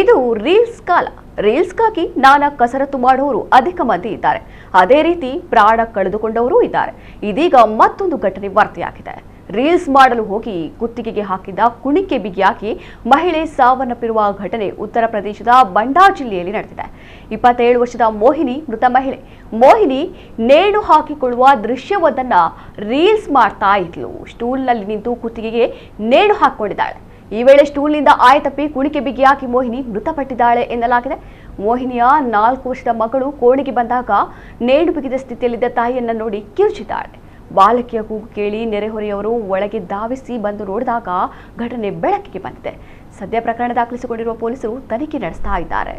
ಇದು ರೀಲ್ಸ್ ಕಾಲ. ರೀಲ್ಸ್ಗಾಗಿ ನಾನಾ ಕಸರತ್ತು ಮಾಡುವವರು ಅಧಿಕ ಮಂದಿ ಇದ್ದಾರೆ. ಅದೇ ರೀತಿ ಪ್ರಾಣ ಕಳೆದುಕೊಂಡವರು ಇದ್ದಾರೆ. ಇದೀಗ ಮತ್ತೊಂದು ಘಟನೆ ವರದಿಯಾಗಿದೆ. ರೀಲ್ಸ್ ಮಾಡಲು ಹೋಗಿ ಕುತ್ತಿಗೆಗೆ ಹಾಕಿದ್ದ ಕುಣಿಕೆ ಬಿಗಿಯಾಗಿ ಮಹಿಳೆ ಸಾವನ್ನಪ್ಪಿರುವ ಘಟನೆ ಉತ್ತರ ಪ್ರದೇಶದ ಬಂಡಾ ಜಿಲ್ಲೆಯಲ್ಲಿ ನಡೆದಿದೆ. 27 ವರ್ಷದ ಮೋಹಿನಿ ಮೃತ ಮಹಿಳೆ. ಮೋಹಿನಿ ನೇಣು ಹಾಕಿಕೊಳ್ಳುವ ದೃಶ್ಯವೊಂದನ್ನ ರೀಲ್ಸ್ ಮಾಡ್ತಾ ಇದ್ಲು. ಸ್ಟೂಲ್ನಲ್ಲಿ ನಿಂತು ಕುತ್ತಿಗೆಗೆ ನೇಣು ಹಾಕಿಕೊಂಡಿದ್ದಾಳೆ. ಈ ವೇಳೆ ಸ್ಟೂಲ್ನಿಂದ ಆಯತಪ್ಪಿ ಕುಣಿಕೆ ಬಿಗಿಯಾಗಿ ಮೋಹಿನಿ ಮೃತಪಟ್ಟಿದ್ದಾಳೆ ಎನ್ನಲಾಗಿದೆ. ಮೋಹಿನಿಯ 4 ವರ್ಷದ ಮಗಳು ಕೋಣೆಗೆ ಬಂದಾಗ ನೇಣು ಬಿಗಿದ ಸ್ಥಿತಿಯಲ್ಲಿದ್ದ ತಾಯಿಯನ್ನ ನೋಡಿ ಕಿರುಚಿದ್ದಾಳೆ. ಬಾಲಕಿಯ ಕೂಗು ಕೇಳಿ ನೆರೆಹೊರೆಯವರು ಒಳಗೆ ಧಾವಿಸಿ ಬಂದು ನೋಡಿದಾಗ ಘಟನೆ ಬೆಳಕಿಗೆ ಬಂದಿದೆ. ಸದ್ಯ ಪ್ರಕರಣ ದಾಖಲಿಸಿಕೊಂಡಿರುವ ಪೊಲೀಸರು ತನಿಖೆ ನಡೆಸ್ತಾ ಇದ್ದಾರೆ.